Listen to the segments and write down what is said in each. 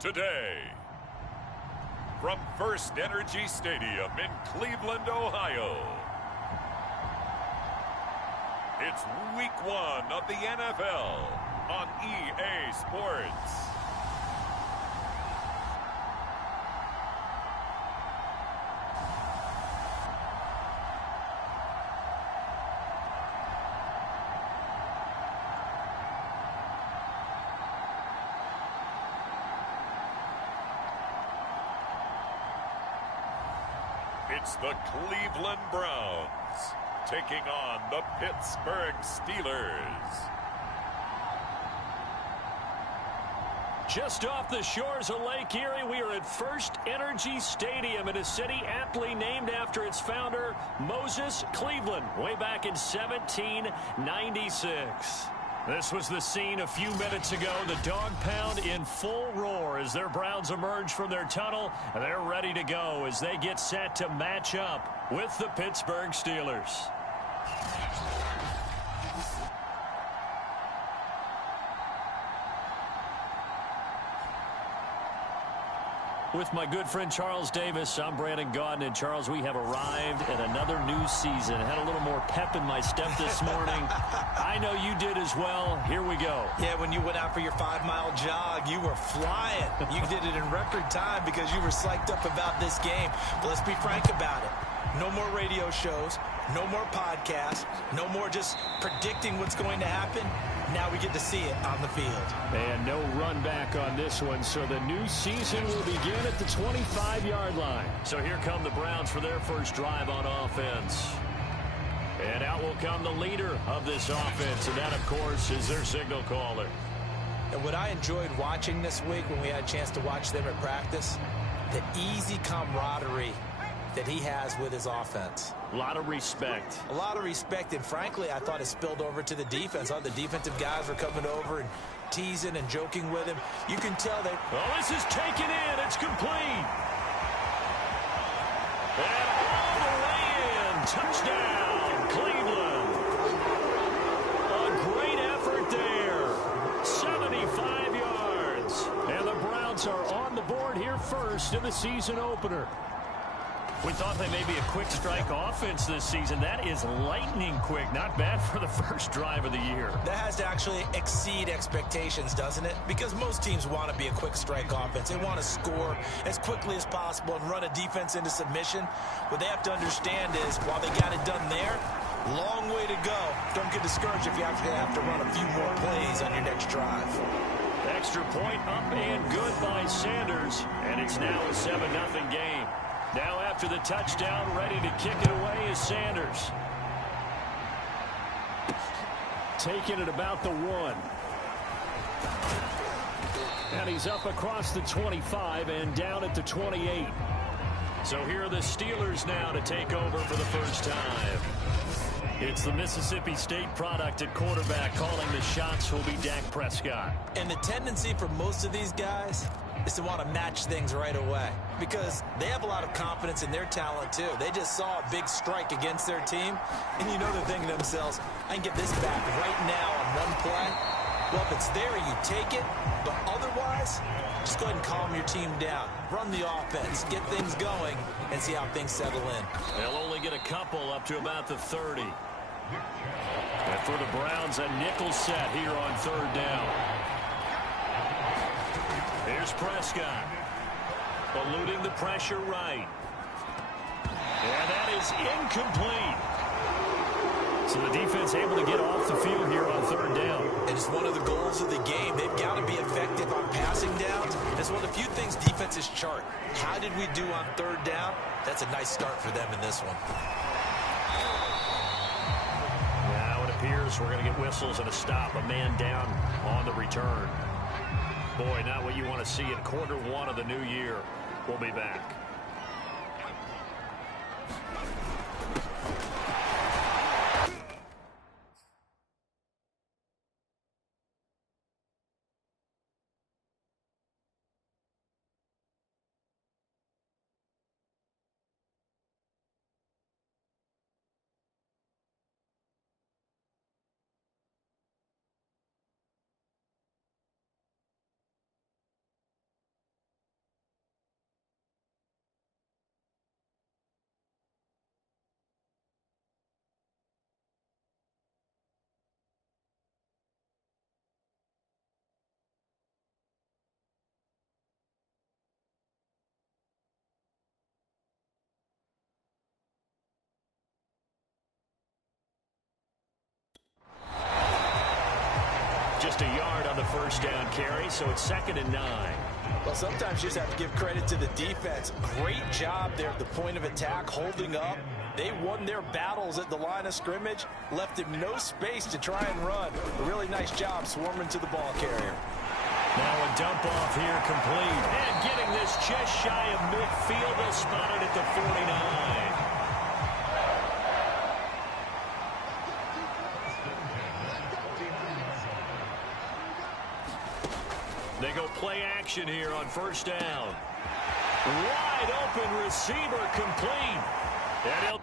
today. From First Energy Stadium in Cleveland, Ohio, it's Week 1 of the NFL on EA Sports. It's the Cleveland Browns taking on the Pittsburgh Steelers. Just off the shores of Lake Erie, we are at First Energy Stadium in a city aptly named after its founder, Moses Cleveland, way back in 1796. This was the scene a few minutes ago. The dog pound in full roar as their Browns emerge from their tunnel. And they're ready to go as they get set to match up with the Pittsburgh Steelers. With my good friend Charles Davis, I'm Brandon Gaudin. And Charles, we have arrived at another new season. Had a little more pep in my step this morning. I know you did as well. Here we go. Yeah, when you went out for your 5-mile jog, you were flying. You did it in record time because you were psyched up about this game. But let's be frank about it. No more radio shows, no more podcasts, no more just predicting what's going to happen. Now we get to see it on the field. And no run back on this one, so the new season will begin at the 25-yard line. So here come the Browns for their first drive on offense. And out will come the leader of this offense, and that, of course, is their signal caller. And what I enjoyed watching this week when we had a chance to watch them at practice, the easy camaraderie that he has with his offense. A lot of respect. A lot of respect, and frankly, I thought it spilled over to the defense. All the defensive guys were coming over and teasing and joking with him. You can tell that. Oh, this is taken in. It's complete. And all the way in. Touchdown, Cleveland. A great effort there. 75 yards. And the Browns are on the board here first in the season opener. We thought they may be a quick strike offense this season. That is lightning quick. Not bad for the first drive of the year. That has to actually exceed expectations, doesn't it? Because most teams want to be a quick strike offense. They want to score as quickly as possible and run a defense into submission. What they have to understand is, while they got it done there, long way to go. Don't get discouraged if you actually have to run a few more plays on your next drive. Extra point up and good by Sanders. And it's now a 7-0 game. Now after the touchdown, ready to kick it away is Sanders. Taking it about the 1. And he's up across the 25 and down at the 28. So here are the Steelers now to take over for the first time. It's the Mississippi State product at quarterback. Calling the shots will be Dak Prescott. And the tendency for most of these guys is to want to match things right away because they have a lot of confidence in their talent too. They just saw a big strike against their team, and you know they're thinking to themselves, I can get this back right now on one play. Well, if it's there, you take it, but otherwise, just go ahead and calm your team down. Run the offense, get things going, and see how things settle in. They'll only get a couple up to about the 30. And for the Browns, a nickel set here on third down. Here's Prescott, eluding the pressure right. And that is incomplete. So the defense able to get off the field here on third down. And it's one of the goals of the game. They've got to be effective on passing downs. It's one of the few things defenses chart. How did we do on third down? That's a nice start for them in this one. Now it appears we're going to get whistles and a stop. A man down on the return. Boy, not what you want to see in quarter 1 of the new year. We'll be back. Just a yard on the first down carry, so it's 2nd and 9. Well, sometimes you just have to give credit to the defense. Great job there at the point of attack, holding up. They won their battles at the line of scrimmage, left him no space to try and run. A really nice job swarming to the ball carrier. Now a dump off here complete. And getting this just shy of midfield. They'll spot it at the 49. They go play action here on first down. Wide open receiver complete. And he'll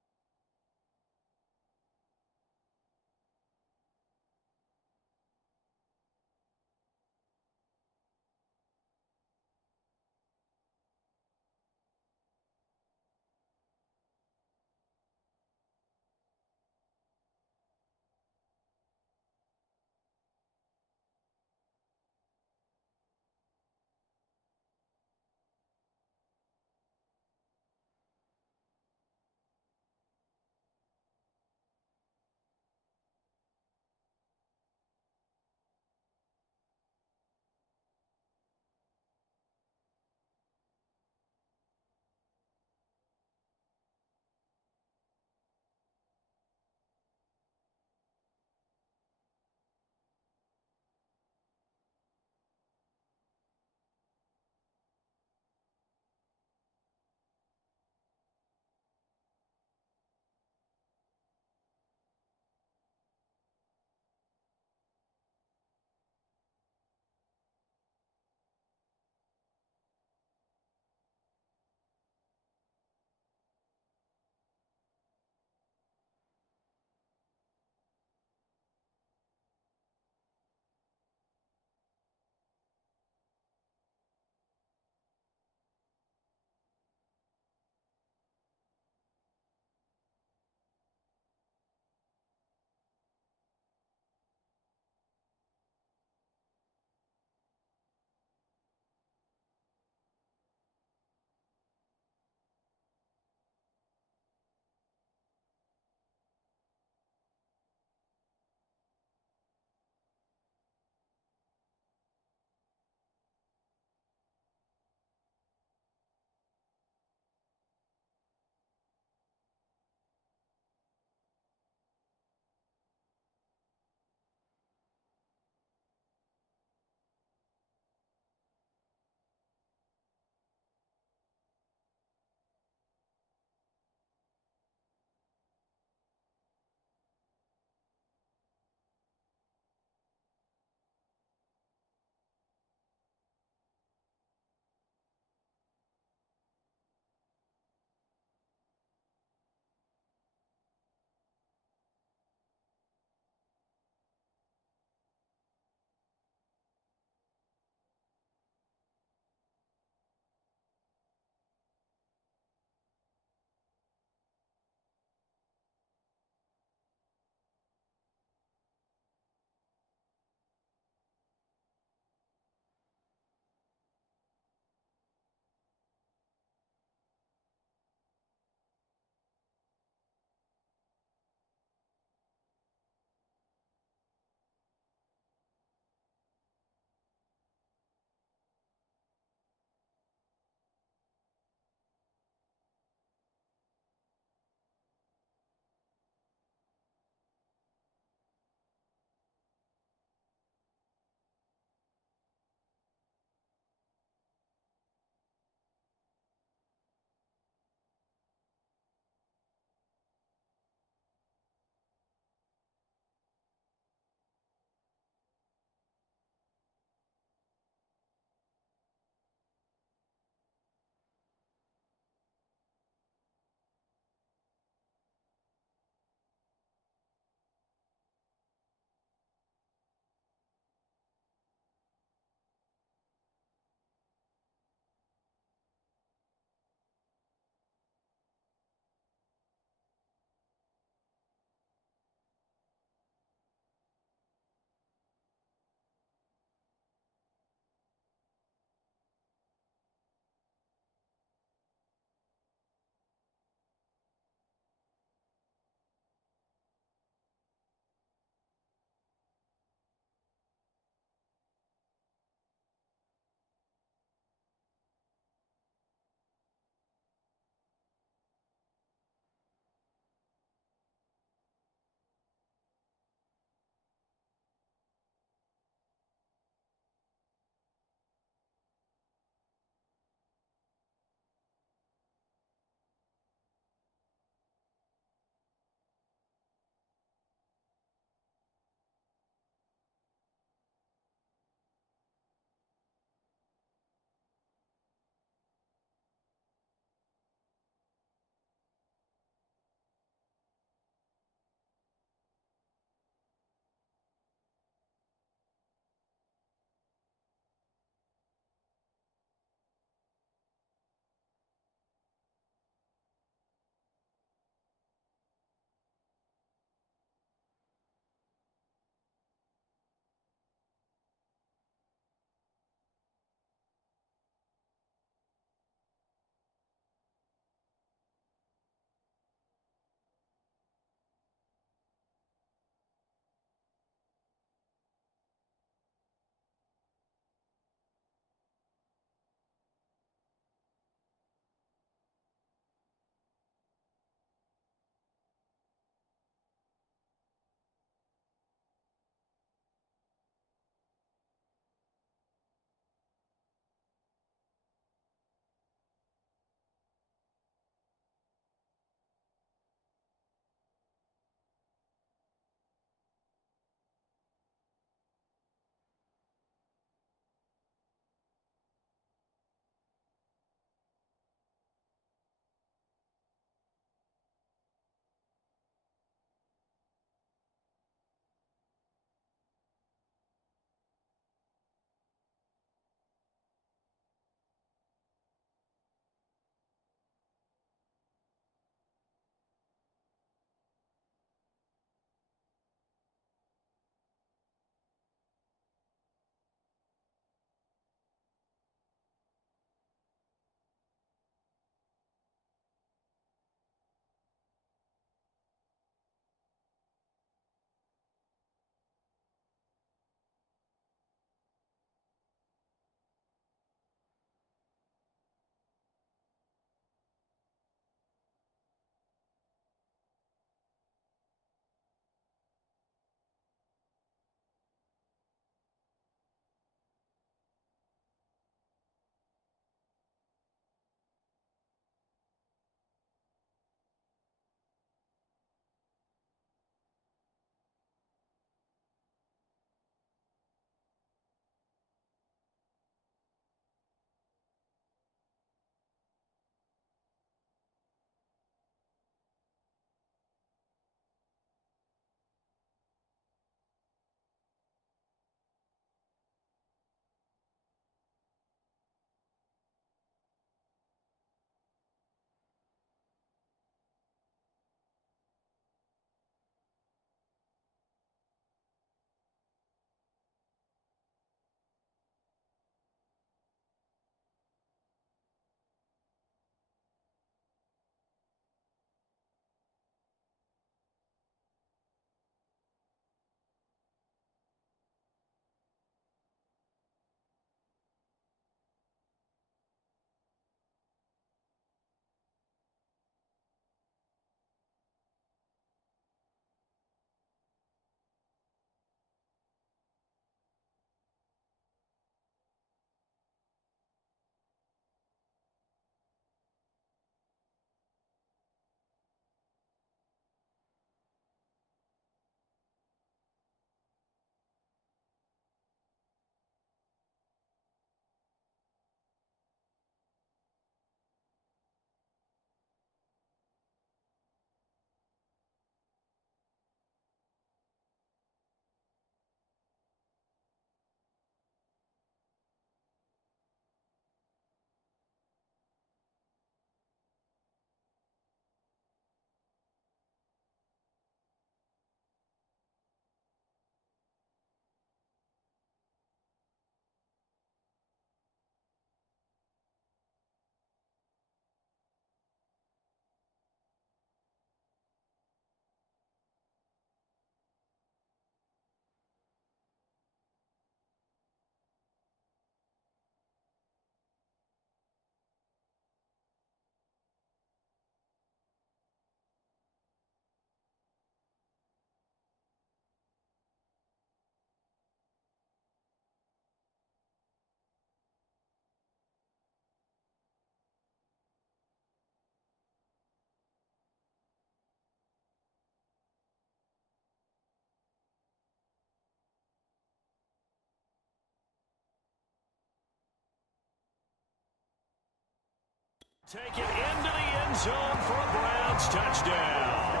Take it into the end zone for a Browns touchdown.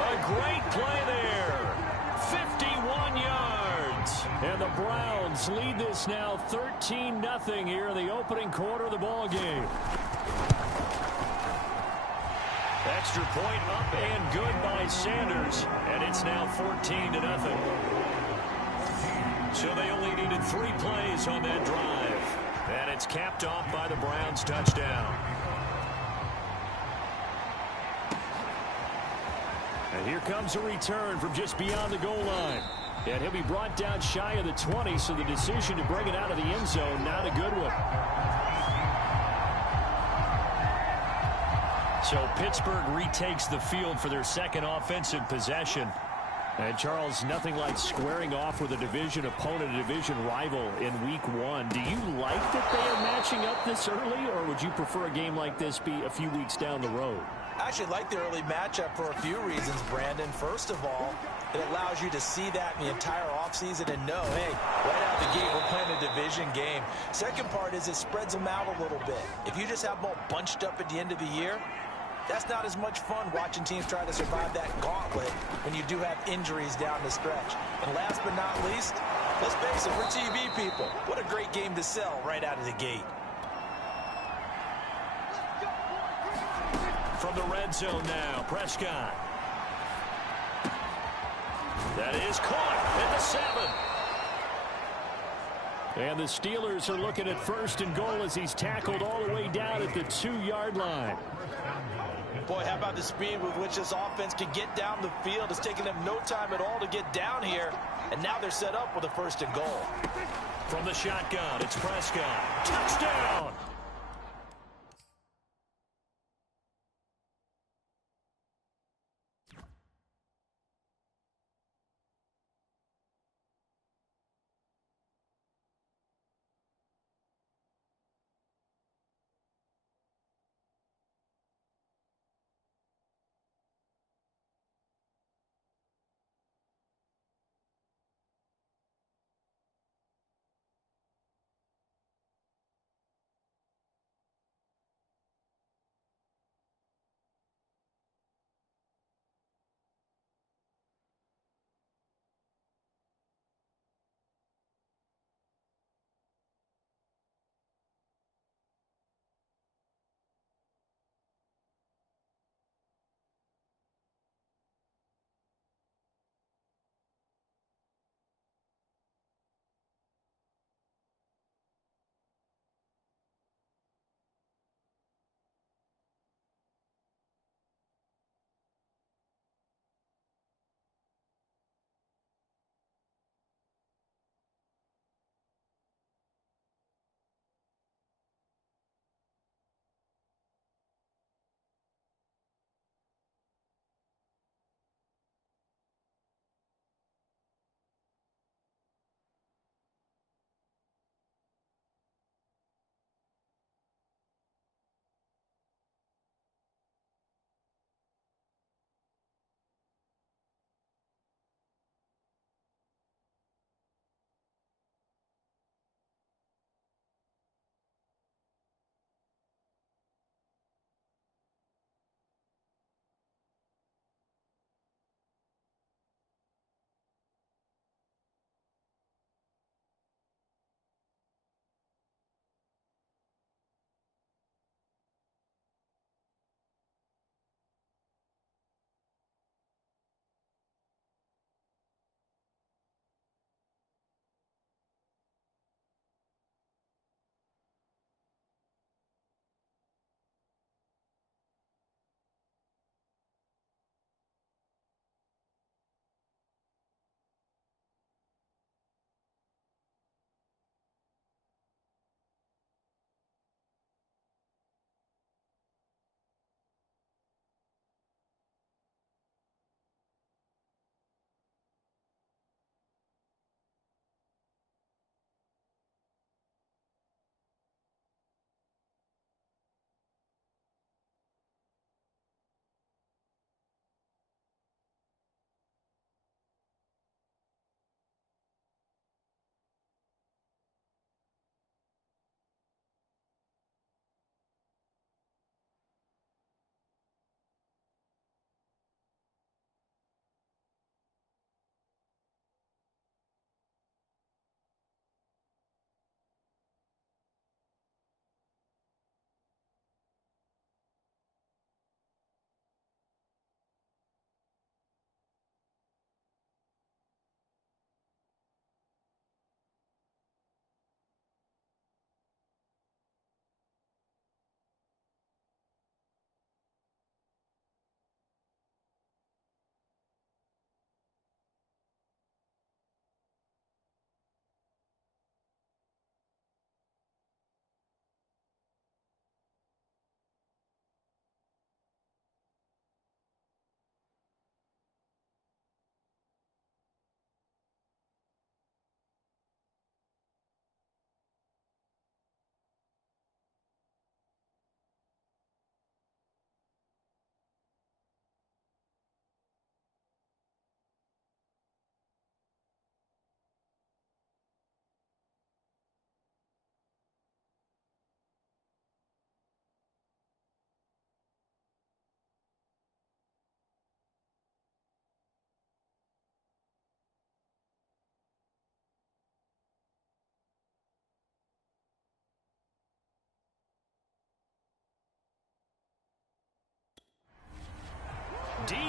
A great play there. 51 yards. And the Browns lead this now 13-0 here in the opening quarter of the ball game. Extra point up and good by Sanders. And it's now 14-0. So they only needed 3 plays on that drive. And it's capped off by the Browns touchdown. And here comes a return from just beyond the goal line. And he'll be brought down shy of the 20, so the decision to bring it out of the end zone, not a good one. So Pittsburgh retakes the field for their second offensive possession. And, Charles, nothing like squaring off with a division opponent, a division rival in Week 1. Do you like that they are matching up this early, or would you prefer a game like this be a few weeks down the road? I actually like the early matchup for a few reasons, Brandon. First of all, it allows you to see that in the entire offseason and know, hey, right out of the gate, we're playing a division game. Second part is it spreads them out a little bit. If you just have them all bunched up at the end of the year, that's not as much fun watching teams try to survive that gauntlet when you do have injuries down the stretch. And last but not least, let's face it, we're TV people. What a great game to sell right out of the gate. From the red zone now, Prescott. That is caught at the 7. And the Steelers are looking at 1st and goal as he's tackled all the way down at the 2-yard line. Boy, how about the speed with which this offense can get down the field? It's taking them no time at all to get down here. And now they're set up with a 1st and goal. From the shotgun, it's Prescott. Touchdown!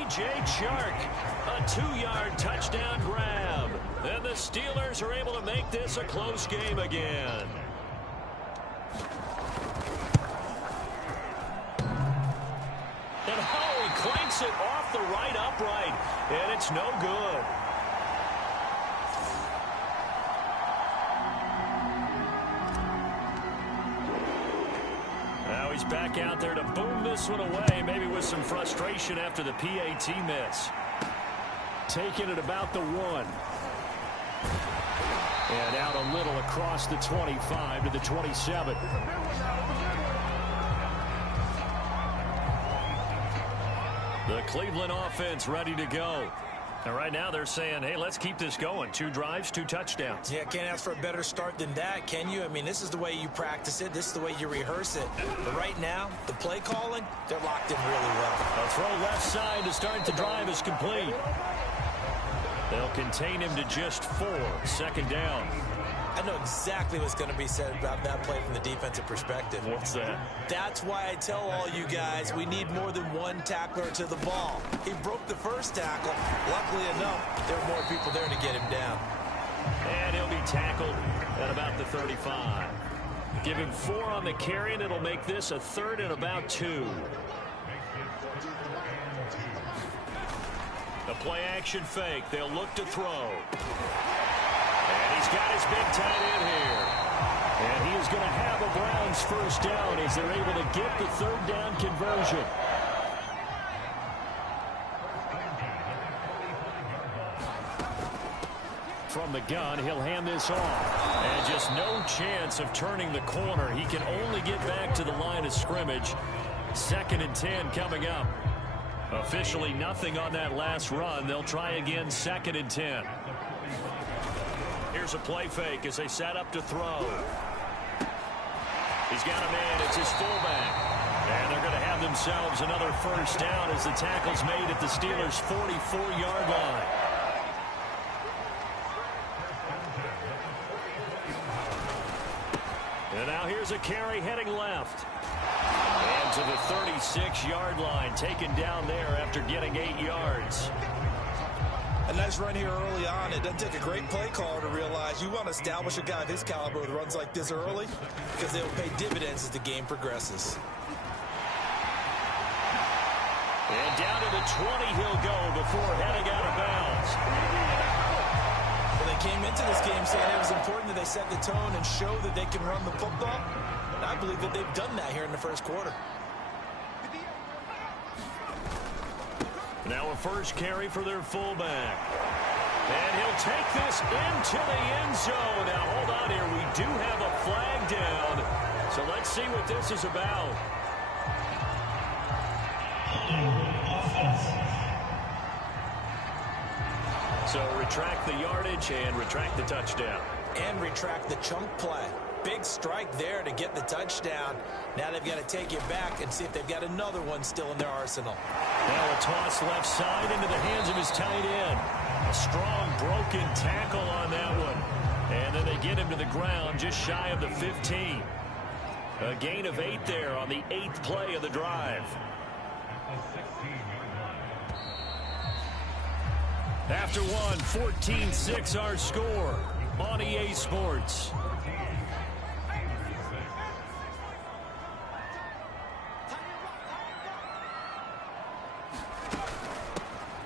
DJ Chark, a 2-yard touchdown grab. And the Steelers are able to make this a close game again. And he clanks it off the right upright, and it's no good. Now he's back out there to boom this one away, maybe with some frustration after the PAT miss. Taking it about the 1. And out a little across the 25 to the 27. The Cleveland offense ready to go. And right now they're saying, hey, let's keep this going. 2 drives, 2 touchdowns. Yeah, can't ask for a better start than that, can you? I mean, this is the way you practice it. This is the way you rehearse it. But right now, the play calling, they're locked in really well. A throw left side to start the drive is complete. They'll contain him to just 4. 2nd down. I know exactly what's going to be said about that play from the defensive perspective. What's that? That's why I tell all you guys we need more than one tackler to the ball. He broke the first tackle. Luckily enough, there are more people there to get him down. And he'll be tackled at about the 35. Give him 4 on the carry, and it'll make this a 3rd and about 2. A play-action fake. They'll look to throw. And he's got his big tight end here. And he is going to have a Browns first down as they're able to get the 3rd down conversion. From the gun, he'll hand this off. And just no chance of turning the corner. He can only get back to the line of scrimmage. 2nd and 10 coming up. Officially nothing on that last run. They'll try again 2nd and 10. Here's a play fake as they set up to throw. He's got a man. It's his fullback. And they're going to have themselves another first down as the tackle's made at the Steelers' 44-yard line. And now here's a carry heading left. And to the 36-yard line, taken down there after getting 8 yards. A nice run here early on. It doesn't take a great play caller to realize you want to establish a guy of his caliber with runs like this early because they'll pay dividends as the game progresses. And down to the 20 he'll go before heading out of bounds. Well, they came into this game saying it was important that they set the tone and show that they can run the football. And I believe that they've done that here in the first quarter. Now a first carry for their fullback. And he'll take this into the end zone. Now, hold on here. We do have a flag down. So let's see what this is about. So retract the yardage and retract the touchdown. And retract the chunk play. Big strike there to get the touchdown. Now they've got to take it back and see if they've got another one still in their arsenal. Now a toss left side into the hands of his tight end. A strong broken tackle on that one. And then they get him to the ground just shy of the 15. A gain of 8 there on the 8th play of the drive. After one, 14-6 our score on EA Sports.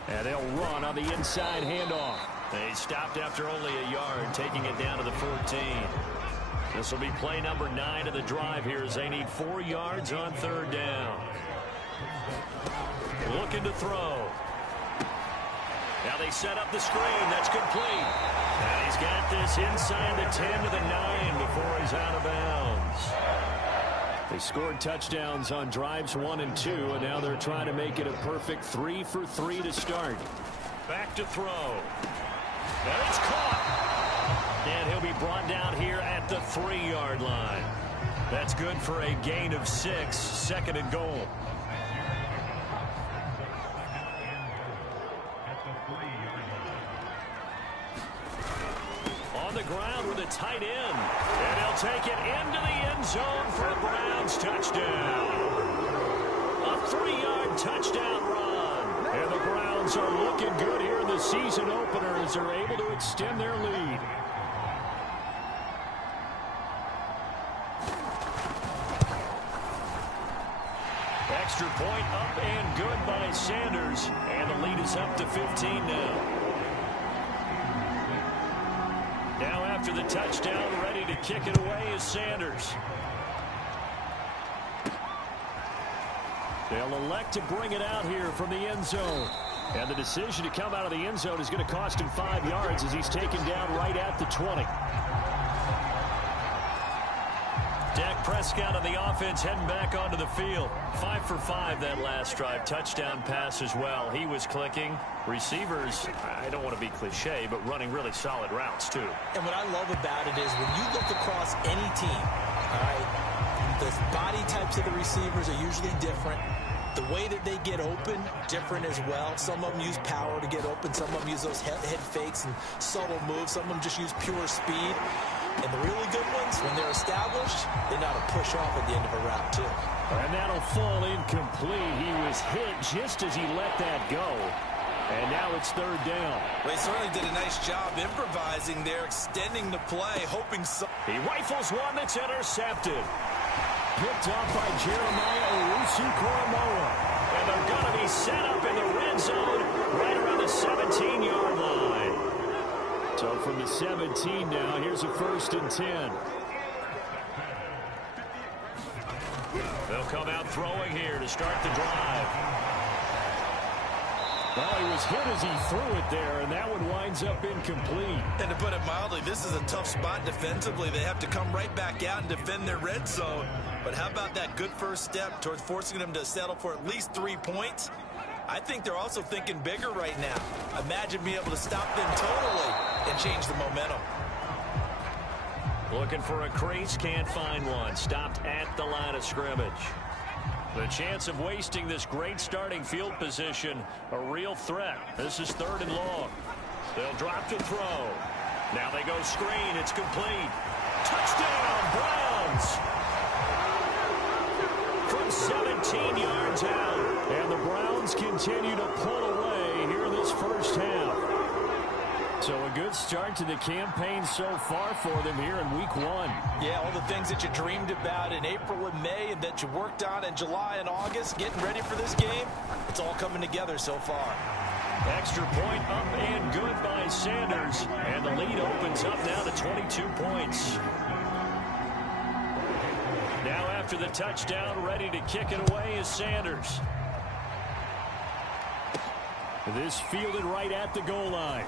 And they'll run on the inside handoff. They stopped after only a yard, taking it down to the 14. This will be play number 9 of the drive here as they need 4 yards on 3rd down. Looking to throw. Now they set up the screen. That's complete. And he's got this inside the 10 to the 9 before he's out of bounds. They scored touchdowns on drives 1 and 2, and now they're trying to make it a perfect 3 for 3 to start. Back to throw. And it's caught. And he'll be brought down here at the 3-yard line. That's good for a gain of 6, 2nd and goal. On the ground with a tight end. And he'll take it into the end zone for a Browns touchdown. A 3-yard touchdown run. And the Browns Browns are looking good here in the season opener as they're able to extend their lead. Extra point up and good by Sanders. And the lead is up to 15 now. Now after the touchdown, ready to kick it away is Sanders. They'll elect to bring it out here from the end zone. And the decision to come out of the end zone is going to cost him 5 yards as he's taken down right at the 20. Dak Prescott on the offense heading back onto the field. 5 for 5 that last drive. Touchdown pass as well. He was clicking. Receivers, I don't want to be cliche, but running really solid routes too. And what I love about it is when you look across any team, all right, the body types of the receivers are usually different. The way that they get open, different as well. Some of them use power to get open. Some of them use those head fakes and subtle moves. Some of them just use pure speed. And the really good ones, when they're established, they know how to push off at the end of a route, too. And that'll fall incomplete. He was hit just as he let that go. And now it's third down. They certainly did a nice job improvising there, extending the play, hoping so. He rifles one that's intercepted. Picked up by Jeremiah Owusu-Koramoah. And they're going to be set up in the red zone right around the 17-yard line. So from the 17 now, here's a 1st and 10. They'll come out throwing here to start the drive. Well, he was hit as he threw it there, and that one winds up incomplete. And to put it mildly, this is a tough spot defensively. They have to come right back out and defend their red zone. But how about that good first step towards forcing them to settle for at least 3 points? I think they're also thinking bigger right now. Imagine being able to stop them totally and change the momentum. Looking for a crease, can't find one. Stopped at the line of scrimmage. The chance of wasting this great starting field position, a real threat. This is 3rd and long. They'll drop to throw. Now they go screen. It's complete. Touchdown, Browns! From 17 yards out. And the Browns continue to pull away here in this first half. So a good start to the campaign so far for them here in week 1. Yeah, all the things that you dreamed about in April and May and that you worked on in July and August, getting ready for this game, it's all coming together so far. Extra point up and good by Sanders. And the lead opens up now to 22 points. Now after the touchdown, ready to kick it away is Sanders. This fielded right at the goal line.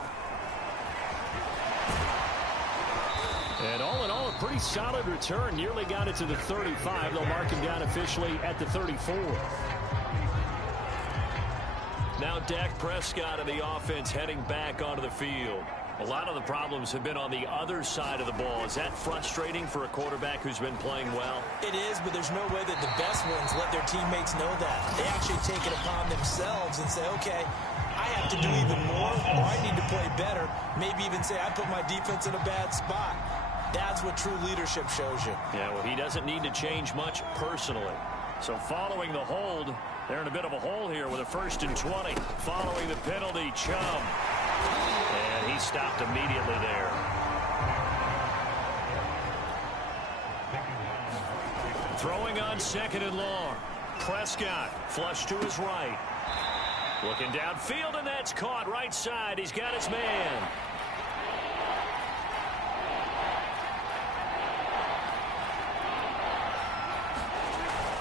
And all in all, a pretty solid return. Nearly got it to the 35. They'll mark him down officially at the 34. Now Dak Prescott of the offense heading back onto the field. A lot of the problems have been on the other side of the ball. Is that frustrating for a quarterback who's been playing well? It is, but there's no way that the best ones let their teammates know that. They actually take it upon themselves and say, okay, I have to do even more, or I need to play better. Maybe even say, I put my defense in a bad spot. That's what true leadership shows you. Yeah, well, he doesn't need to change much personally. So following the hold, they're in a bit of a hole here with a 1st and 20. Following the penalty, Chubb. And he stopped immediately there. Throwing on 2nd and long. Prescott flush to his right. Looking downfield, and that's caught right side. He's got his man.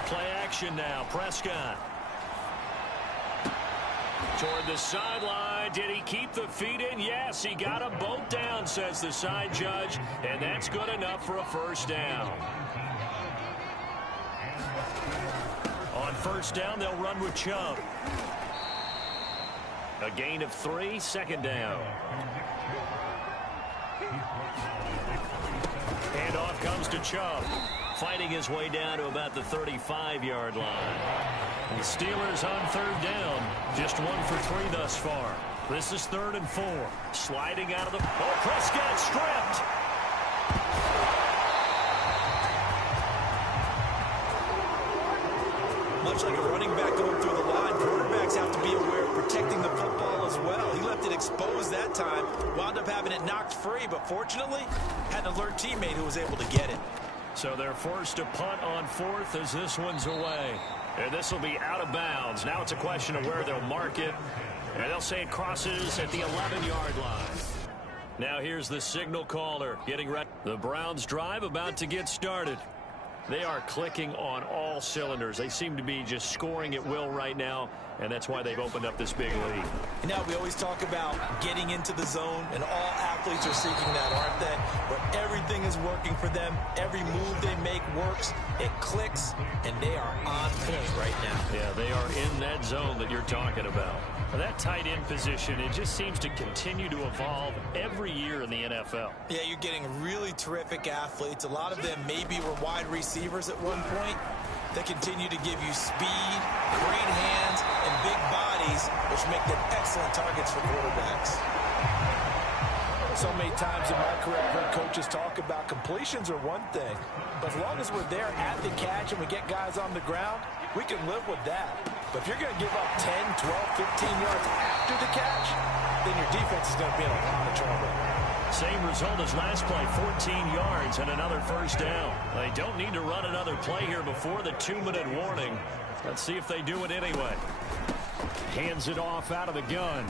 Play action now. Prescott. Toward the sideline. Did he keep the feet in? Yes, he got them both down, says the side judge. And that's good enough for a 1st down. On 1st down, they'll run with Chubb. A gain of 3, 2nd down. Handoff comes to Chubb. Fighting his way down to about the 35-yard line. And the Steelers on 3rd down. Just 1 for 3 thus far. This is 3rd and 4. Sliding out of the... Oh, Prescott stripped. Much like a running back going through the line, quarterback quarterbacks have to be aware of protecting the football as well. He left it exposed that time, wound up having it knocked free, but fortunately, had an alert teammate who was able to get it. So they're forced to punt on fourth as this one's away. And this will be out of bounds. Now it's a question of where they'll mark it. And they'll say it crosses at the 11-yard line. Now here's the signal caller getting ready. The Browns drive about to get started. They are clicking on all cylinders. They seem to be just scoring at will right now, and that's why they've opened up this big lead. You know, we always talk about getting into the zone, and all athletes are seeking that, aren't they? Where everything is working for them. Every move they make works. It clicks, and they are on point right now. Yeah, they are in that zone that you're talking about. That tight end position, it just seems to continue to evolve every year in the NFL. Yeah, you're getting really terrific athletes. A lot of them maybe were wide receivers at one point. They continue to give you speed, great hands, and big bodies, which make them excellent targets for quarterbacks. So many times in my career, I've heard coaches talk about completions are one thing. But as long as we're there at the catch and we get guys on the ground, we can live with that. But if you're going to give up 10, 12, 15 yards after the catch, then your defense is going to be in a lot of trouble. Same result as last play, 14 yards and another first down. They don't need to run another play here before the 2-minute warning. Let's see if they do it anyway. Hands it off out of the gun.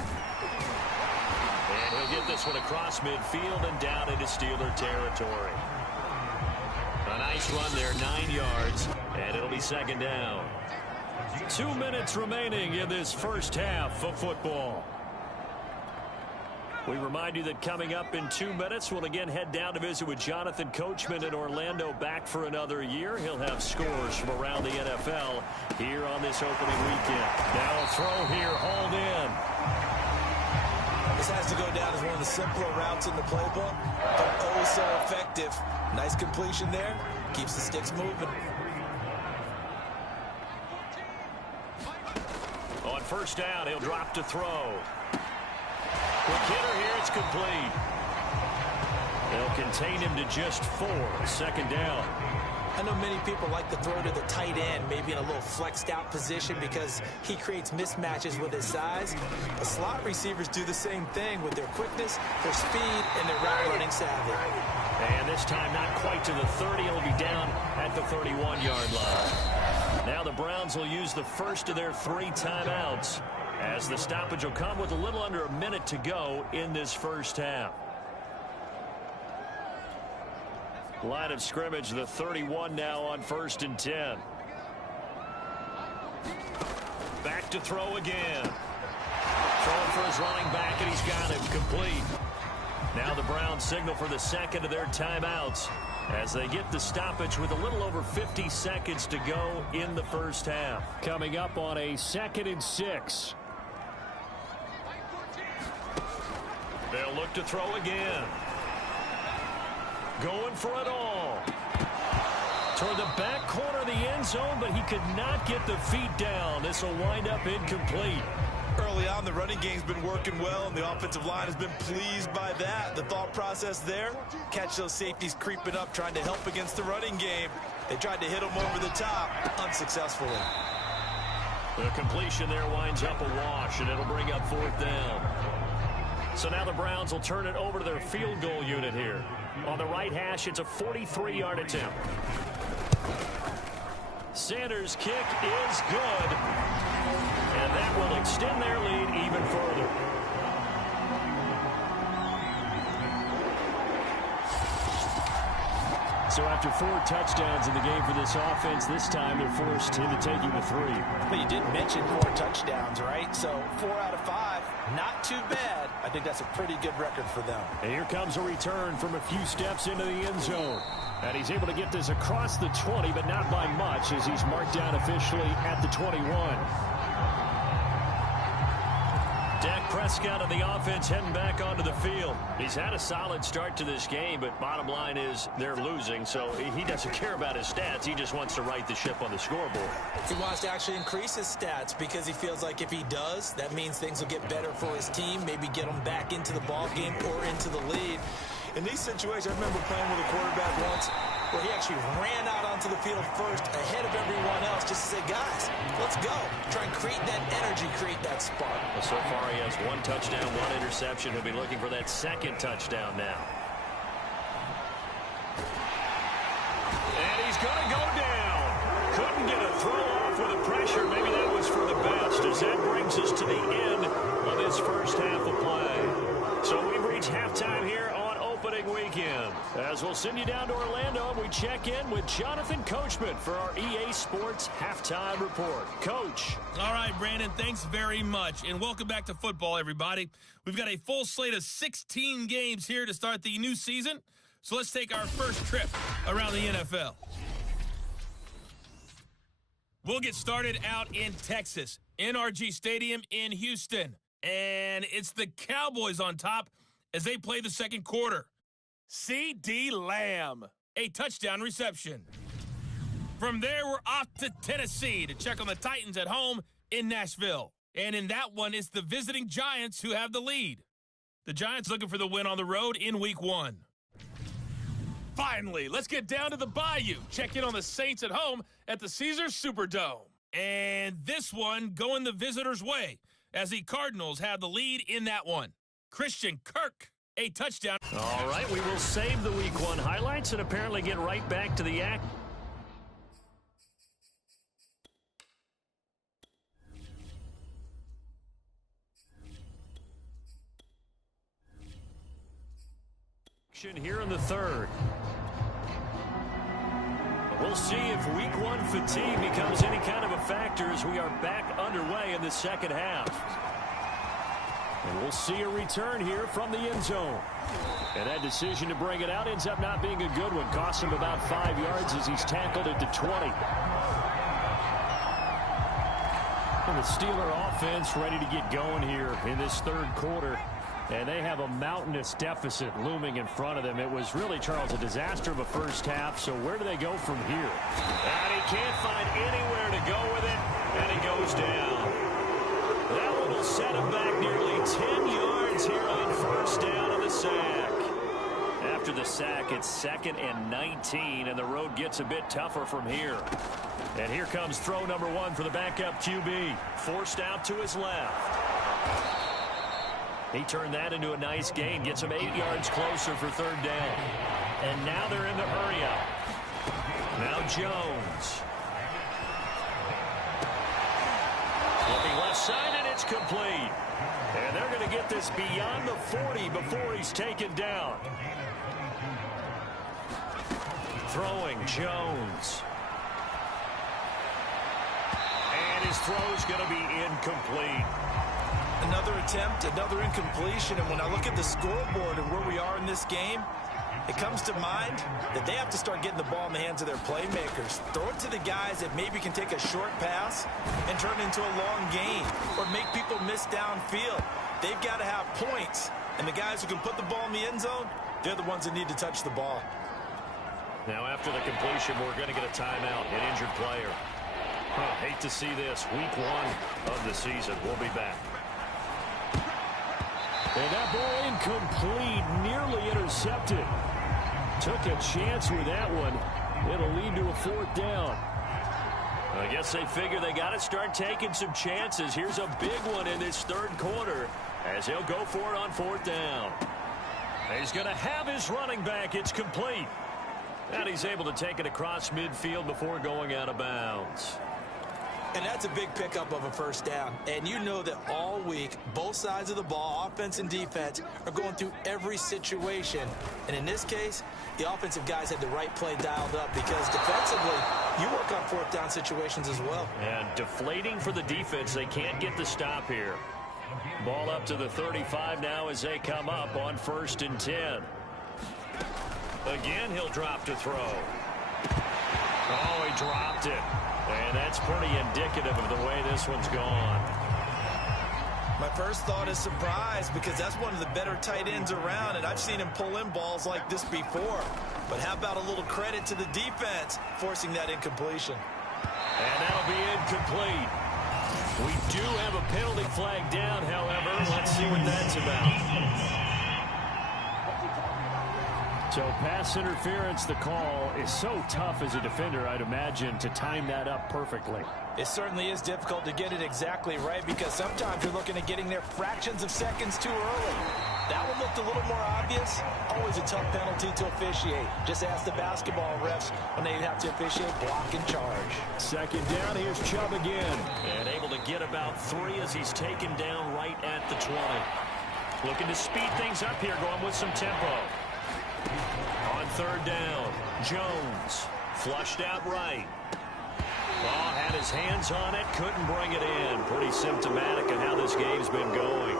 And he'll get this one across midfield and down into Steeler territory. A nice run there, 9 yards, and it'll be second down. 2 minutes remaining in this first half of football. We remind you that coming up in 2 minutes, we'll again head down to visit with Jonathan Coachman in Orlando, back for another year. He'll have scores from around the NFL here on this opening weekend. Now a throw here, hauled in. This has to go down as one of the simpler routes in the playbook, but oh so effective. Nice completion there. Keeps the sticks moving. On first down, he'll drop to throw. Quick hitter here, it's complete. They'll contain him to just 4. Second down. I know many people like to throw to the tight end, maybe in a little flexed out position because he creates mismatches with his size. But slot receivers do the same thing with their quickness, their speed, and their route running savvy. And this time not quite to the 30. He'll be down at the 31-yard line. Now the Browns will use the first of their 3 timeouts, as the stoppage will come with a little under a minute to go in this first half. Line of scrimmage, the 31 now on 1st and 10. Back to throw again. Throwing for his running back, and he's got him complete. Now the Browns signal for the second of their timeouts as they get the stoppage with a little over 50 seconds to go in the first half. Coming up on a 2nd and 6. They'll look to throw again. Going for it all. Toward the back corner of the end zone, but he could not get the feet down. This will wind up incomplete. Early on, the running game's been working well, and the offensive line has been pleased by that. The thought process there, catch those safeties creeping up, trying to help against the running game. They tried to hit him over the top, unsuccessfully. The completion there winds up a wash, and it'll bring up 4th down. So now the Browns will turn it over to their field goal unit here. On the right hash, it's a 43-yard attempt. Sanders' kick is good. And that will extend their lead even further. So after 4 touchdowns in the game for this offense, this time they're forced into taking the 3. But you did mention 4 touchdowns, right? So 4 out of 5, not too bad. I think that's a pretty good record for them. And here comes a return from a few steps into the end zone. And he's able to get this across the 20, but not by much, as he's marked down officially at the 21. Dak Prescott and the offense heading back onto the field. He's had a solid start to this game, but bottom line is they're losing, so he doesn't care about his stats. He just wants to right the ship on the scoreboard. He wants to actually increase his stats because he feels like if he does, that means things will get better for his team, maybe get him back into the ball game or into the lead. In these situations, I remember playing with a quarterback once. where he actually ran out onto the field first ahead of everyone else just to say, guys, let's go. Try and create that energy, create that spark. Well, so far he has 1 touchdown, 1 interception. He'll be looking for that 2nd touchdown now. And he's going to go down. Couldn't get a throw off with the pressure. Maybe that was for the best, as that brings us to the end of this first half of play. So we've reached halftime here on opening weekend. As we'll send you down to Orlando, and we check in with Jonathan Coachman for our EA Sports Halftime Report. Coach. All right, Brandon, thanks very much. And welcome back to football, everybody. We've got a full slate of 16 games here to start the new season. So let's take our first trip around the NFL. We'll get started out in Texas, NRG Stadium in Houston. And it's the Cowboys on top as they play the second quarter. C.D. Lamb, a touchdown reception. From there, we're off to Tennessee to check on the Titans at home in Nashville. And in that one, it's the visiting Giants who have the lead. The Giants looking for the win on the road in Week 1. Finally, let's get down to the Bayou. Check in on the Saints at home at the Caesars Superdome. And this one going the visitors' way as the Cardinals have the lead in that one. Christian Kirk, a touchdown. All right, we will save the Week 1 highlights and apparently get right back to the act. Here in the third. We'll see if Week 1 fatigue becomes any kind of a factor as we are back underway in the second half. And we'll see a return here from the end zone. And that decision to bring it out ends up not being a good one. Costs him about 5 yards as he's tackled into 20. And the Steeler offense ready to get going here in this third quarter. And they have a mountainous deficit looming in front of them. It was really, Charles, a disaster of a first half. So where do they go from here? And he can't find anywhere to go with it. And he goes down. That one will set him back nearly 10 yards here on first down on the sack. After the sack, it's 2nd and 19. And the road gets a bit tougher from here. And here comes throw number 1 for the backup QB. Forced out to his left. He turned that into a nice gain. Gets him 8 yards closer for third down. And now they're in the hurry-up. Now Jones. Looking left side, and it's complete. And they're going to get this beyond the 40 before he's taken down. Throwing Jones. And his throw's going to be incomplete. Another attempt, another incompletion, and when I look at the scoreboard and where we are in this game, it comes to mind that they have to start getting the ball in the hands of their playmakers. Throw it to the guys that maybe can take a short pass and turn it into a long gain or make people miss downfield. They've got to have points, and the guys who can put the ball in the end zone, they're the ones that need to touch the ball. Now after the completion, we're going to get a timeout, an injured player. Hate to see this. Week 1 of the season. We'll be back. And that ball incomplete, nearly intercepted. Took a chance with that one. It'll lead to a fourth down. I guess they figure they got to start taking some chances. Here's a big one in this third quarter as he'll go for it on fourth down. He's going to have his running back. It's complete. And he's able to take it across midfield before going out of bounds. And that's a big pickup of a first down. And you know that all week, both sides of the ball, offense and defense, are going through every situation. And in this case, the offensive guys had the right play dialed up because defensively, you work on fourth down situations as well. And deflating for the defense. They can't get the stop here. Ball up to the 35 now as they come up on 1st and 10. Again, he'll drop to throw. Oh, he dropped it. And that's pretty indicative of the way this one's gone. My first thought is surprise because that's one of the better tight ends around, and I've seen him pull in balls like this before. But how about a little credit to the defense forcing that incompletion? And that'll be incomplete. We do have a penalty flag down, however. Let's see what that's about. So pass interference, the call is so tough as a defender, I'd imagine, to time that up perfectly. It certainly is difficult to get it exactly right because sometimes you're looking at getting there fractions of seconds too early. That one looked a little more obvious. Always a tough penalty to officiate. Just ask the basketball refs when they have to officiate block and charge. Second down, here's Chubb again. And able to get about 3 as he's taken down right at the 20. Looking to speed things up here, going with some tempo. On third down, Jones flushed out right. Oh, had his hands on it, couldn't bring it in. Pretty symptomatic of how this game's been going.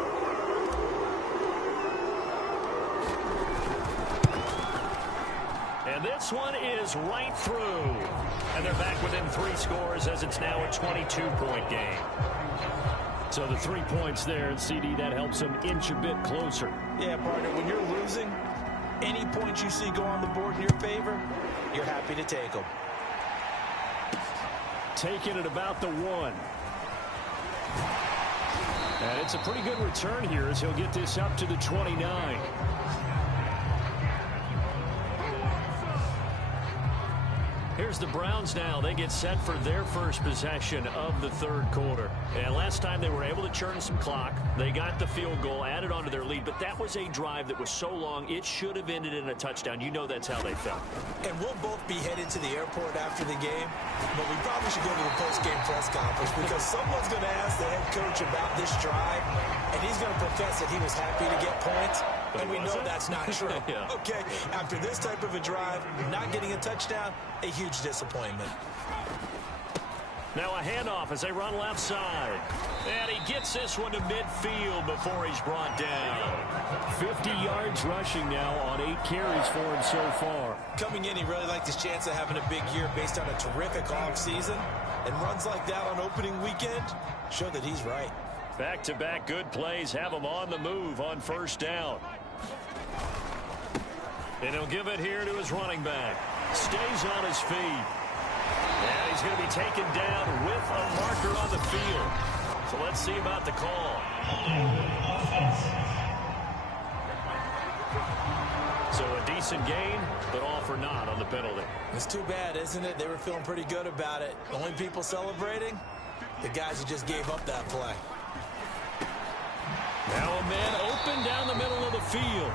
And this one is right through. And they're back within 3 scores as it's now a 22-point game. So the 3 points there, and CD, that helps them inch a bit closer. Yeah, partner, when you're losing, any points you see go on the board in your favor, you're happy to take them. Taking it about the 1. And it's a pretty good return here as he'll get this up to the 29. Here's the Browns now. They get set for their first possession of the third quarter. And last time they were able to churn some clock. They got the field goal, added onto their lead, but that was a drive that was so long it should have ended in a touchdown. You know that's how they felt. And we'll both be headed to the airport after the game, but we probably should go to the post-game press conference because someone's going to ask the head coach about this drive, and he's going to profess that he was happy to get points. And we know that's not true. Yeah. Okay, after this type of a drive, not getting a touchdown, a huge disappointment. Now a handoff as they run left side. And he gets this one to midfield before he's brought down. 50 yards rushing now on 8 carries for him so far. Coming in, he really liked his chance of having a big year based on a terrific offseason. And runs like that on opening weekend show that he's right. Back-to-back good plays have him on the move on first down. And he'll give it here to his running back. Stays on his feet. And he's going to be taken down with a marker on the field. So let's see about the call. So a decent gain, but all for naught on the penalty. It's too bad, isn't it? They were feeling pretty good about it. The only people celebrating, the guys who just gave up that play. Now a man open down the middle of the field.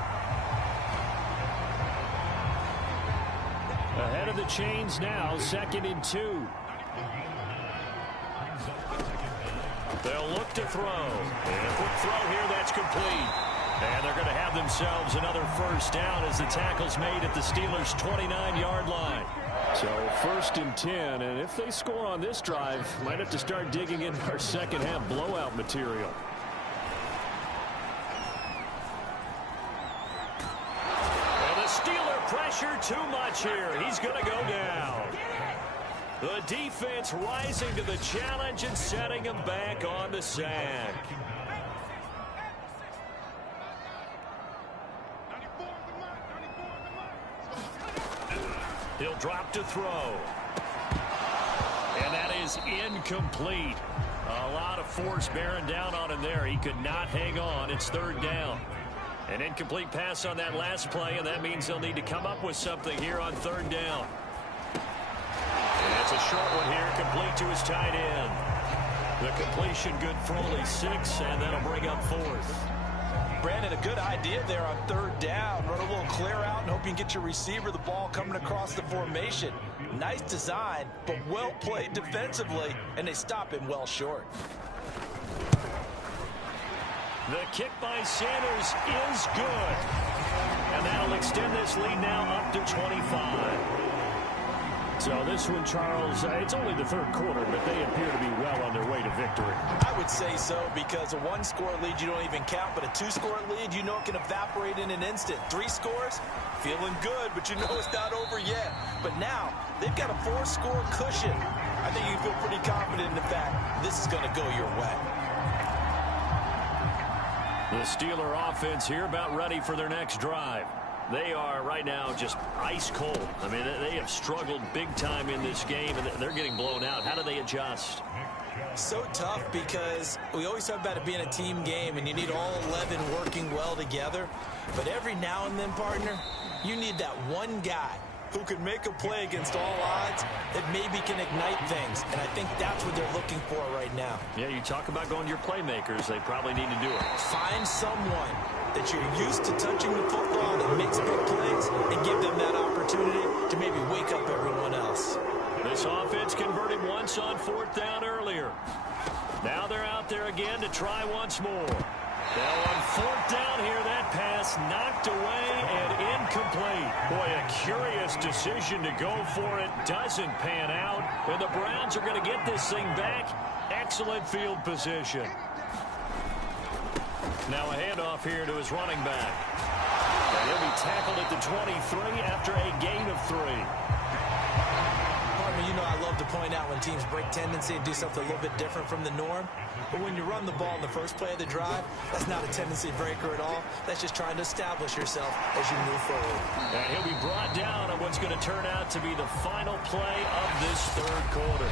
Ahead of the chains now, 2nd and 2. They'll look to throw. And a quick throw here, that's complete. And they're going to have themselves another first down as the tackle's made at the Steelers' 29-yard line. So 1st and 10, and if they score on this drive, might have to start digging in our second half blowout material. Pressure too much here. He's going to go down. The defense rising to the challenge and setting him back on the sack. He'll drop to throw. And that is incomplete. A lot of force bearing down on him there. He could not hang on. It's 3rd down. An incomplete pass on that last play, and that means they'll need to come up with something here on 3rd down. And that's a short one here, complete to his tight end. The completion good for only 6, and that'll bring up 4th. Brandon, a good idea there on 3rd down. Run a little clear out and hope you can get your receiver the ball coming across the formation. Nice design, but well played defensively, and they stop him well short. The kick by Sanders is good. And that'll extend this lead now up to 25. So this one, Charles, it's only the 3rd quarter, but they appear to be well on their way to victory. I would say so, because a 1-score lead you don't even count, but a 2-score lead you know it can evaporate in an instant. 3 scores, feeling good, but you know it's not over yet. But now, they've got a 4-score cushion. I think you feel pretty confident in the fact this is going to go your way. The Steeler offense here about ready for their next drive. They are right now just ice cold. I mean, they have struggled big time in this game, and they're getting blown out. How do they adjust? So tough because we always talk about it being a team game, and you need all 11 working well together. But every now and then, partner, You need that one guy who can make a play against all odds that maybe can ignite things. And I think that's what they're looking for right now. Yeah, you talk about going to your playmakers. They probably need to do it. Find someone that you're used to touching the football that makes big plays and give them that opportunity to maybe wake up everyone else. This offense converted once on 4th down earlier. Now they're out there again to try once more. Now on 4th down here, that pass knocked away and incomplete. Boy, a curious decision to go for it. Doesn't pan out. And the Browns are going to get this thing back. Excellent field position. Now a handoff here to his running back. And he'll be tackled at the 23 after a gain of 3. You know, I love to point out when teams break tendency and do something a little bit different from the norm. But when you run the ball in the first play of the drive, that's not a tendency breaker at all. That's just trying to establish yourself as you move forward. And he'll be brought down on what's going to turn out to be the final play of this 3rd quarter.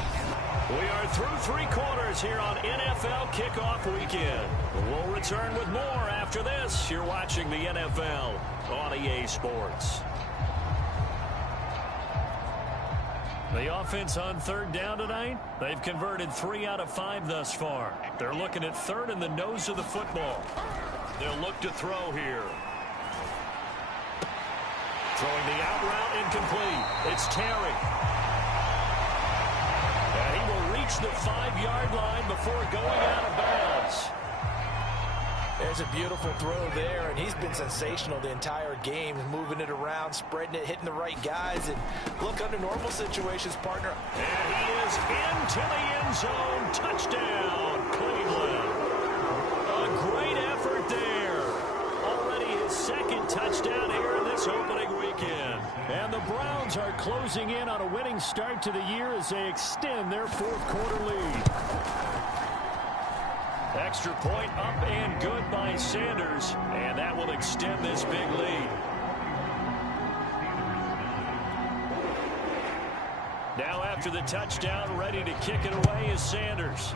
We are through 3 quarters here on NFL Kickoff Weekend. We'll return with more after this. You're watching the NFL on EA Sports. The offense on 3rd down tonight, they've converted 3 out of 5 thus far. They're looking at 3rd in the nose of the football. They'll look to throw here. Throwing the out route incomplete. It's Terry. And he will reach the 5-yard line before going out of bounds. There's a beautiful throw there, and he's been sensational the entire game, moving it around, spreading it, hitting the right guys. And look, under normal situations, partner. And he is into the end zone. Touchdown, Cleveland. A great effort there. Already his 2nd touchdown here in this opening weekend. And the Browns are closing in on a winning start to the year as they extend their 4th quarter lead. Extra point up and good by Sanders, and that will extend this big lead. Now after the touchdown, ready to kick it away is Sanders.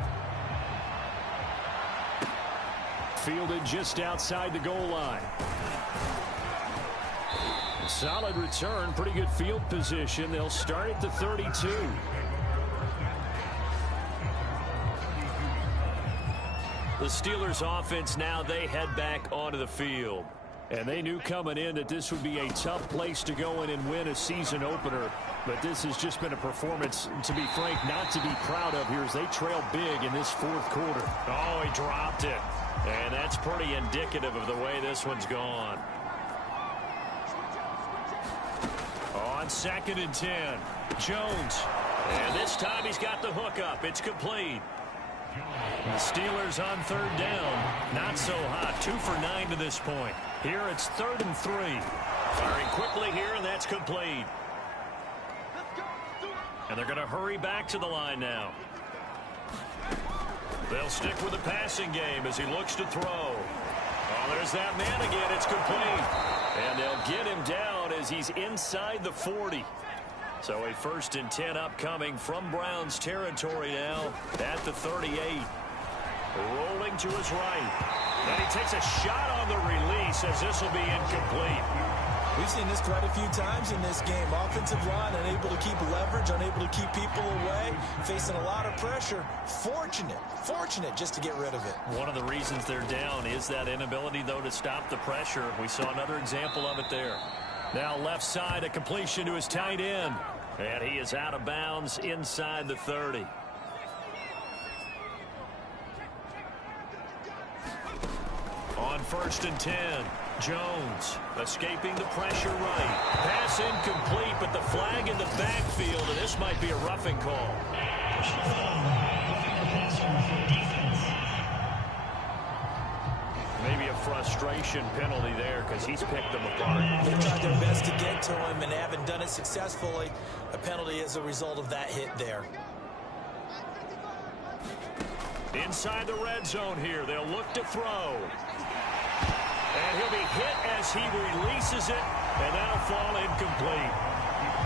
Fielded just outside the goal line. Solid return, pretty good field position. They'll start at the 32. The Steelers offense now, they head back onto the field. And they knew coming in that this would be a tough place to go in and win a season opener. But this has just been a performance, to be frank, not to be proud of here as they trail big in this 4th quarter. Oh, he dropped it. And that's pretty indicative of the way this one's gone. On 2nd and 10, Jones. And this time he's got the hook up. It's complete. The Steelers on 3rd down. Not so hot. 2 for 9 to this point. Here it's 3rd and 3. Firing quickly here, and that's complete. And they're going to hurry back to the line now. They'll stick with the passing game as he looks to throw. Oh, there's that man again. It's complete. And they'll get him down as he's inside the 40. So a 1st and 10 upcoming from Browns territory now at the 38. Rolling to his right. And he takes a shot on the release as this will be incomplete. We've seen this quite a few times in this game. Offensive line unable to keep leverage, unable to keep people away, facing a lot of pressure. Fortunate just to get rid of it. One of the reasons they're down is that inability, though, to stop the pressure. We saw another example of it there. Now left side, a completion to his tight end. And he is out of bounds inside the 30. On 1st and 10, Jones escaping the pressure right. Pass incomplete, but the flag in the backfield, and this might be a roughing call. Maybe a frustration penalty there because he's picked them apart. They tried their best to get to him and haven't done it successfully. A penalty as a result of that hit there. Inside the red zone here, they'll look to throw. And he'll be hit as he releases it, and that'll fall incomplete.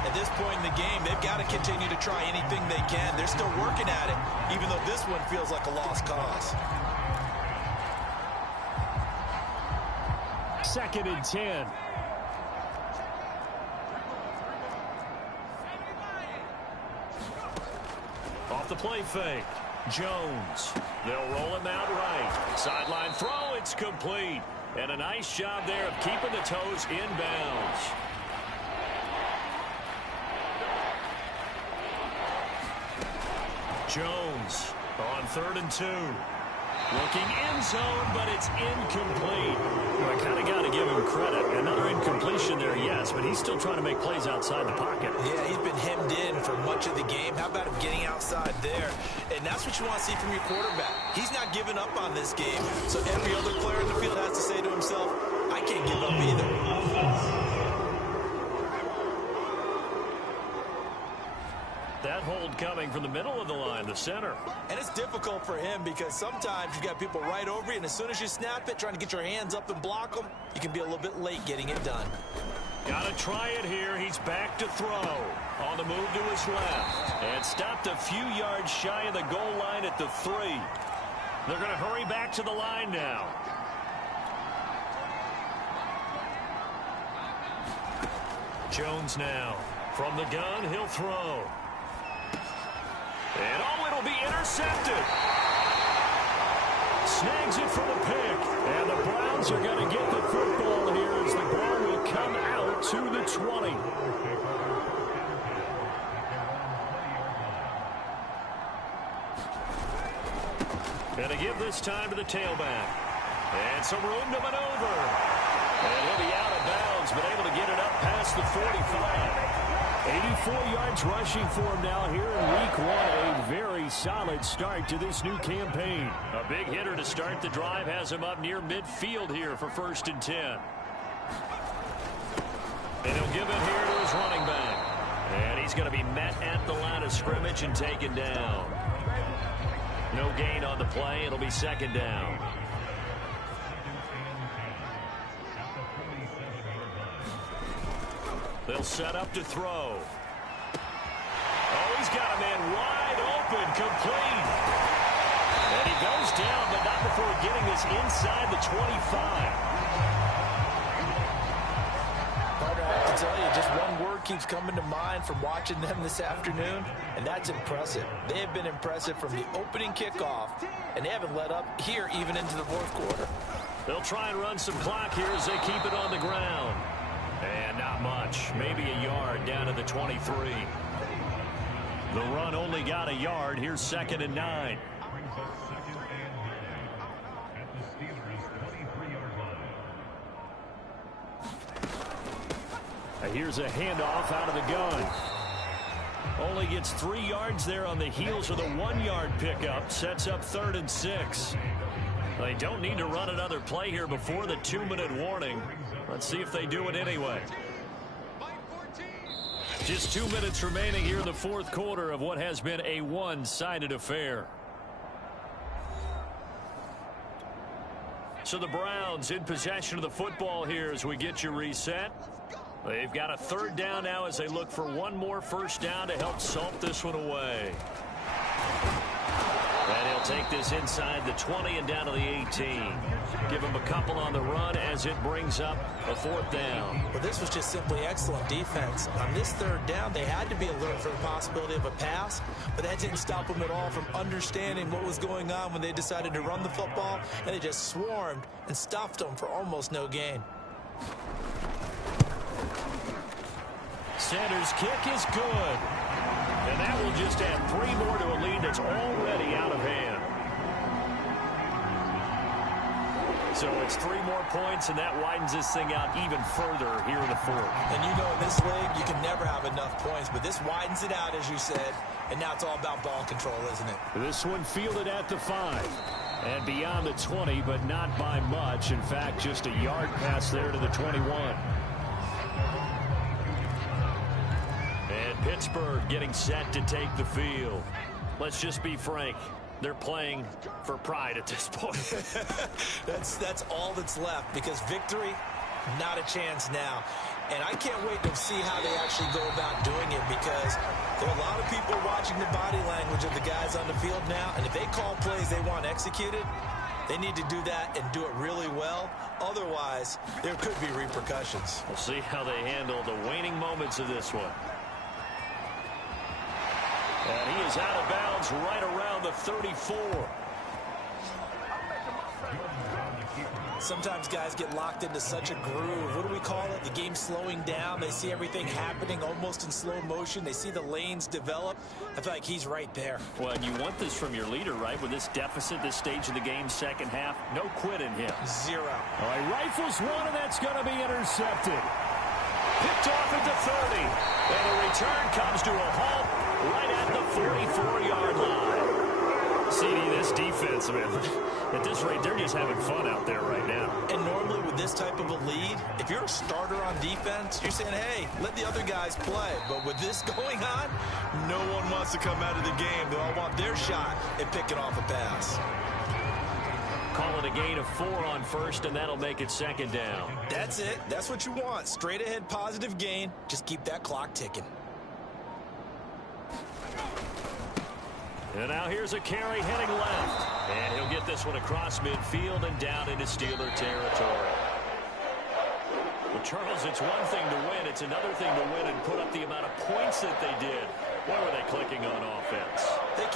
At this point in the game, they've got to continue to try anything they can. They're still working at it, even though this one feels like a lost cause. 2nd and 10. off the play fake. Jones. They'll roll him out right. Sideline throw. It's complete. And a nice job there of keeping the toes inbounds. Jones on 3rd and 2. Looking end zone, but it's incomplete. Well, I kind of got to give him credit. Another incompletion there, yes, but he's still trying to make plays outside the pocket. Yeah, he's been hemmed in for much of the game. How about him getting outside there? And that's what you want to see from your quarterback. He's not giving up on this game. So every other player in the field has to say to himself, I can't give up either. That hold coming from the middle of the line, the center. And it's difficult for him because sometimes you got people right over you, and as soon as you snap it, trying to get your hands up and block them, you can be a little bit late getting it done. Got to try it here. He's back to throw. On the move to his left. And stopped a few yards shy of the goal line at the 3. They're going to hurry back to the line now. Jones now. From the gun, he'll throw. And it'll be intercepted. Snags it for the pick. And the Browns are going to get the football here as the ball will come out to the 20. And to give this time to the tailback. And some room to maneuver. And he'll be out of bounds, but able to get it up past the 45. 84 yards rushing for him now here in week 1. A very solid start to this new campaign. A big hitter to start the drive has him up near midfield here for 1st and 10. And he'll give it here to his running back. And he's going to be met at the line of scrimmage and taken down. No gain on the play. It'll be 2nd down. They'll set up to throw. Oh, he's got a man wide open, complete. And he goes down, but not before getting this inside the 25. Partner, I have to tell you, just one word keeps coming to mind from watching them this afternoon, and that's impressive. They have been impressive from the opening kickoff, and they haven't let up here even into the 4th quarter. They'll try and run some clock here as they keep it on the ground. And not much. Maybe a yard down to the 23. The run only got a yard. Here's 2nd and 9. Here's a handoff out of the gun. Only gets 3 yards there on the heels of the 1-yard pickup. Sets up 3rd and 6. They don't need to run another play here before the 2-minute warning. Let's see if they do it anyway. Just 2 minutes remaining here in the 4th quarter of what has been a one-sided affair. So the Browns in possession of the football here as we get you reset. They've got a 3rd down now as they look for one more 1st down to help salt this one away. And he'll take this inside the 20 and down to the 18. Give him a couple on the run as it brings up a 4th down. Well, this was just simply excellent defense. On this 3rd down, they had to be alert for the possibility of a pass, but that didn't stop them at all from understanding what was going on when they decided to run the football, and they just swarmed and stuffed them for almost no gain. Sanders' kick is good. And that will just add 3 more to a lead that's already out of hand. So it's 3 more points, and that widens this thing out even further here in the 4th. And you know in this league, you can never have enough points, but this widens it out, as you said, and now it's all about ball control, isn't it? This one fielded at the 5. And beyond the 20, but not by much. In fact, just a yard pass there to the 21. Pittsburgh getting set to take the field. Let's just be frank. They're playing for pride at this point. That's all that's left because victory, not a chance now. And I can't wait to see how they actually go about doing it because there are a lot of people watching the body language of the guys on the field now. And if they call plays they want executed, they need to do that and do it really well. Otherwise, there could be repercussions. We'll see how they handle the waning moments of this one. And he is out of bounds right around the 34. Sometimes guys get locked into such a groove. What do we call it? The game slowing down. They see everything happening almost in slow motion. They see the lanes develop. I feel like he's right there. Well, and you want this from your leader, right? With this deficit, this stage of the game, second half, no quit in him. Zero. All right, rifles one, and that's going to be intercepted. Picked off at the 30. And the return comes to a halt right at the 44-yard line. CD, this defense, man, at this rate, they're just having fun out there right now. And normally with this type of a lead, if you're a starter on defense, you're saying, hey, let the other guys play. But with this going on, no one wants to come out of the game. They all want their shot at picking off a pass. Call it a gain of 4 on first, and that'll make it second down. That's it. That's what you want. Straight ahead positive gain. Just keep that clock ticking. And now here's a carry heading left. And he'll get this one across midfield and down into Steeler territory. Well, Charles, it's one thing to win. It's another thing to win and put up the amount of points that they did. Why were they clicking on offense? They